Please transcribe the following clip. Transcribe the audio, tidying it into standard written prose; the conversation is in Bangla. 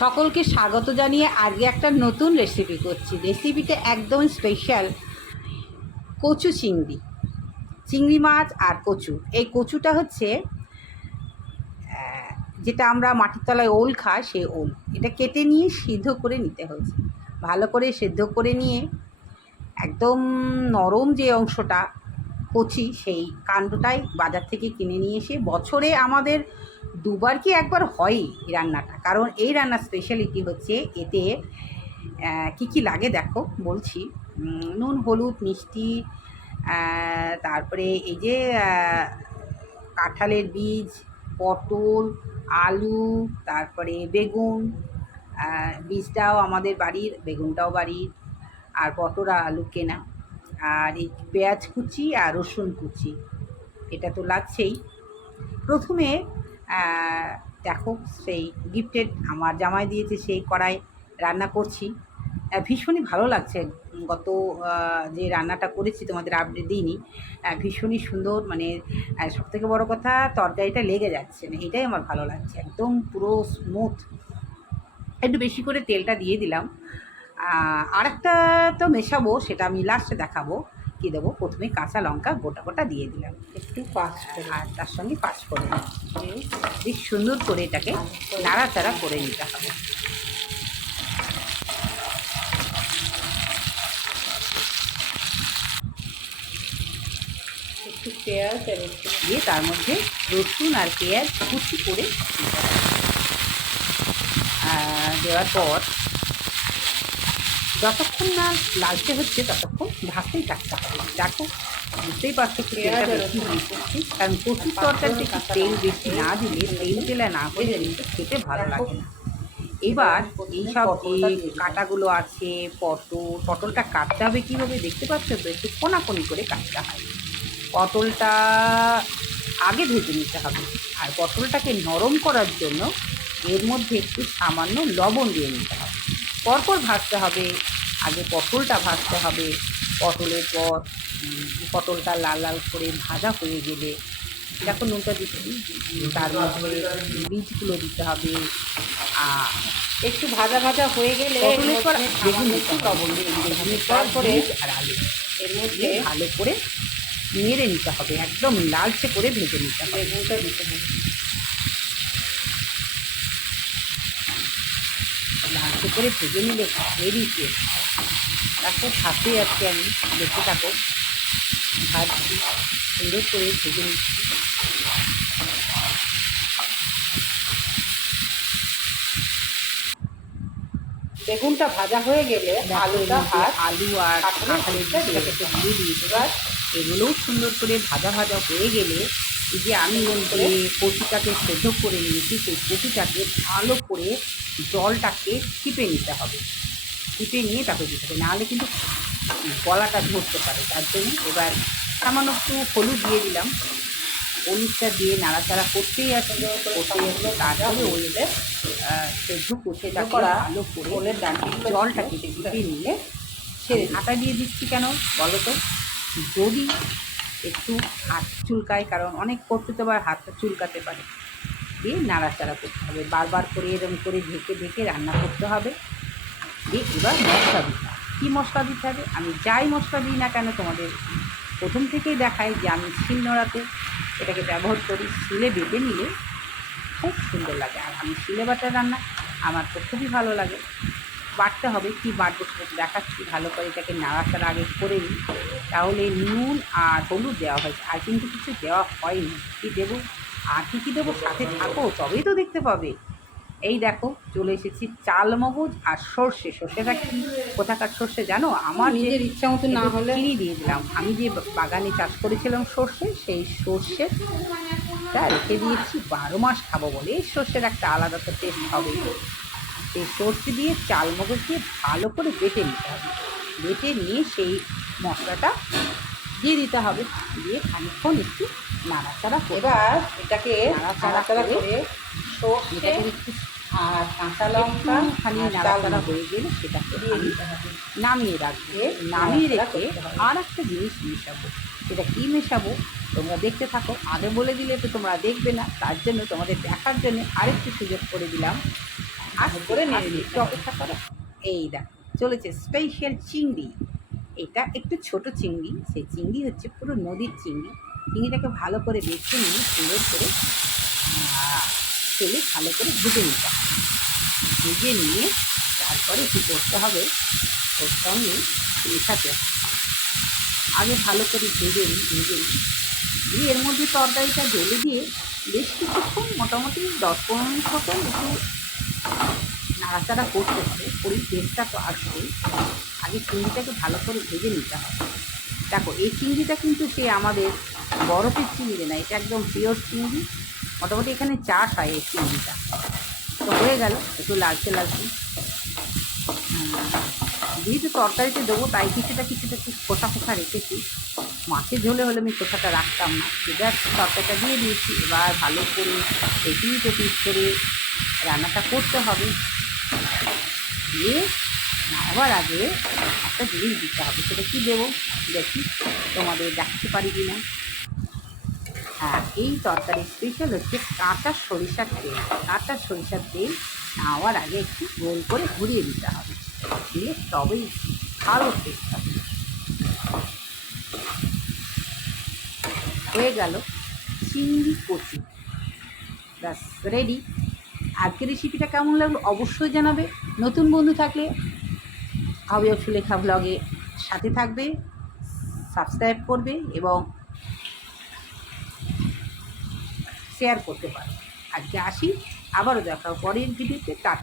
সকলকে স্বাগত জানিয়ে আজকে একটা নতুন রেসিপি করছি। রেসিপিটা একদম স্পেশাল। কচু চিংড়ি, চিংড়ি মাছ আর কচু। এই কচুটা হচ্ছে যেটা আমরা মাটির তলায় ওল খাই, সেই ওল। এটা কেটে নিয়ে সিদ্ধ করে নিতে হয়েছে। ভালো করে সিদ্ধ করে নিয়ে একদম নরম যে অংশটা কচি, সেই কাণ্ডটাই বাজার থেকে কিনে নিয়ে এসে বছরে আমাদের দুবার কি একবার হয়ই এই রান্নাটা। কারণ এই রান্নার স্পেশালিটি হচ্ছে এতে কী কী লাগে দেখো বলছি। নুন, হলুদ, মিষ্টি, তারপরে এই যে কাঁঠালের বীজ, পটল, আলু, তারপরে বেগুন। বীজটাও আমাদের বাড়ির, বেগুনটাও বাড়ির, আর পটল আর আলু কেনা। আর এই পেঁয়াজ কুচি আর রসুন কুচি, এটা তো লাগছেই। প্রথমে দেখো সেই গিফটেড আমার জামাই দিয়েছে সেই কড়াই রান্না করছি। ভীষণই ভালো লাগছে। গত যে রান্নাটা করেছি তোমাদের আপডেট দিইনি, ভীষণই সুন্দর। মানে সবথেকে বড় কথা, তরকারিটা লেগে যাচ্ছে না, এটাই আমার ভালো লাগছে। একদম পুরো স্মুথ। একটু বেশি করে তেলটা দিয়ে দিলাম। আর একটা তো মেশাবো, সেটা আমি লাস্টে দেখাবো কী দেবো। প্রথমে কাঁচা লঙ্কা গোটা গোটা দিয়ে দিলাম, একটু আর তার সঙ্গে পাঁচফোড়ন বেশ সুন্দর করে এটাকে নাড়াচাড়া করে নিতে হবে। একটু পেঁয়াজ আর একটু দিয়ে তার মধ্যে রসুন আর পেঁয়াজ কুচি করে দেওয়ার পর যতক্ষণ না লালচে হচ্ছে ততক্ষণ ভাজতেই থাকতে হবে। দেখো বুঝতেই পারছো তেলটা বেশি দিয়ে করছি, কারণ কচুর তরকারিতে একটু তেল বেশি না দিলে, তেল তেলা না হলে কিন্তু খেতে ভালো লাগে না। এবার এইসব যে কাটাগুলো আছে, পটলটা কাটতে হবে কীভাবে দেখতে পাচ্ছ তো, একটু কোনাকুনি করে কাটতে হয়। পটলটা আগে ভেজে নিতে হবে। আর পটলটাকে নরম করার জন্য এর মধ্যে একটু সামান্য লবণ দিয়ে নিতে হবে। পরপর ভাজতে হবে, আগে পটলটা ভাজতে হবে। পটলের পর পটলটা লাল লাল করে ভাজা হয়ে গেলে দেখো নুনটা দিতে, তার মধ্যে বীজগুলো দিতে হবে। একটু ভাজা ভাজা হয়ে গেলে পটলের পর বেগুন একটু লবণ দিয়ে, বেগুনের পরে আর আলু এর মধ্যে ভালো করে নেড়ে নিতে হবে, একদম লালচে করে ভেজে নিতে হবে। বেগুনটা দিতে হবে, লালচে করে ভেজে নিলে বেরিয়েছে। তারপর সাথে আজকে আমি দেখতে থাকো, ভাজছি সুন্দর করে ভেজে নিচ্ছি। বেগুনটা ভাজা হয়ে গেলে আলু আর কাঁঠালের বীজটাকে একটু দিয়ে দিই। এবার এগুলোও সুন্দর করে ভাজা ভাজা হয়ে গেলে এই যে আমি যে কচুটাকে সেদ্ধ করে নিয়েছি, সেই কচুটাকে ভালো করে জলটাকে চিপে নিতে হবে। চিপে নিয়ে তারপরে দিতে হবে, নাহলে কিন্তু গলাটা ধরতে পারে। তার জন্য এবার সামান্য একটু হলুদ দিয়ে দিলাম। হলুদটা দিয়ে নাড়াচাড়া করতেই আসলো। তারপরে ওইটা সেদ্ধ কচুটা করা ভালো করে ওলের ডাঁটিগুলো জলটাকে চিপে নিয়ে ছেড়ে ঢাকা দিয়ে দিচ্ছি। কেন বলো তো, যদি একটু হাত চুলকায়, কারণ অনেক করতে তো আবার হাতটা চুলকাতে পারে, দিয়ে নাড়াচাড়া করতে হবে বারবার করে, এরকম করে ঢেকে ঢেকে রান্না করতে হবে। দিয়ে এবার মশলা দিতে হবে। কী মশলা দিতে হবে, আমি যাই মশলা দিই না কেন তোমাদের প্রথম থেকেই দেখাই যে আমি শিলনোড়াতে এটাকে ব্যবহার করি। শিলে বেটে নিলে খুব সুন্দর লাগে। আর আমি শিলে বাটা রান্না আমার তো খুবই ভালো লাগে। বাটতে হবে, কী বাটবো সেটা দেখাচ্ছি। ভালো করে এটাকে নাড়াচাড়া আগে করে নিই। তাহলে নুন আর হলুদ দেওয়া হয়েছে, আর কিন্তু কিছু দেওয়া হয়নি। কী দেবো আর কী দেবো সাথে থাকো, তবেই তো দেখতে পাবে। এই দেখো চলে এসেছি চাল মগজ আর সর্ষে। সর্ষেটা কি কোথাকার সর্ষে জানো? আমার নিজের ইচ্ছা মতো না হলে চিনি দিয়ে দিলাম। আমি যে বাগানে চাষ করেছিলাম সর্ষে, সেই সর্ষেটা রেখে দিয়েছি, 12 মাস খাবো বলে। এই সর্ষের একটা আলাদা তো টেস্ট হবে। সেই সর্ষে দিয়ে চাল মগজ দিয়ে ভালো করে বেটে নিতে হবে। বেটে নিয়ে সেই মশলাটা দিয়ে দিতে হবে, দিয়ে খানিকক্ষণ একটু নাড়াচাড়া করে, এবার এটাকে নাড়াচাড়া করে সর্ষে আর কাঁচা লঙ্কা খানি নাড়াচাড়া হয়ে গেলে সেটাকে নামিয়ে রাখবে। নামিয়ে রেখে আর একটা জিনিস মেশাবো। সেটা কী মেশাবো তোমরা দেখতে থাকো। আগে বলে দিলে তো তোমরা দেখবে না, তার জন্য তোমাদের দেখার জন্য আরেকটু সুযোগ করে দিলাম। আস্তে করে নেড়ে একটু অপেক্ষা করো। এই দেখ চলেছে স্পেশাল চিংড়ি। এটা একটু ছোট চিংড়ি, সেই চিংড়ি হচ্ছে পুরো নদীর চিংড়ি। চিংড়িটাকে ভালো করে বেছে নিয়ে সুন্দর করে তেলে ভালো করে ভেজে নিতে হবে। ভেজে নিয়ে তারপরে কী করতে হবে, ওর সঙ্গে মেশাতে হবে। আগে ভালো করে ভেজে দিয়ে এর মধ্যে তরকারিটা ঢেলে দিয়ে বেশ কিছুক্ষণ মোটামুটি 10-15 মিনিট মতন একটু নাড়াচাড়া করতে হবে। ওই টেস্টটা তো আসবেই। আগে চিংড়িটাকে ভালো করে ভেজে নিতে হবে। দেখো এই চিংড়িটা কিন্তু সে আমাদের বরফের চিংড়ি না, এটা একদম পিওর চিংড়ি। মোটামুটি এখানে চাষ হয় এই চিংড়িটা। তো হয়ে গেল একটু লালচে যেহেতু তরকারিতে দেবো তাই কিছুটা একটু খোসা রেখেছি। মাছের ঝোলে হলে আমি খোসাটা রাখতাম না। সেটা তরকারিটা দিয়ে দিয়েছি। এবার ভালো করে পিস করে রান্নাটা করতে হবে। দিয়ে নামাবার আগে একটা জিনিস দিতে হবে। সেটা কী দেবো দেখি, তোমাদের দেখাতে পারি কি না। হ্যাঁ, এই তরকারির স্পেশাল হচ্ছে কাঁচা সরিষার তেল। কাঁচা সরিষার তেল নামাবার আগে একটু গোল করে ঘুরিয়ে দিতে হবে, দিয়ে তবেই ভালো টেস্ট হবে। হয়ে গেল চিংড়ি কচু, ব্যাস রেডি। আজকের রেসিপিটা কেমন লাগলো অবশ্যই জানাবে। নতুন বন্ধু থাকলে হাবিয়া সুলেখা ব্লগে সাথে থাকবে, সাবস্ক্রাইব করবে এবং শেয়ার করতে পারবে। আজকে আসি, আবারও দেখা পরের ভিডিওতে।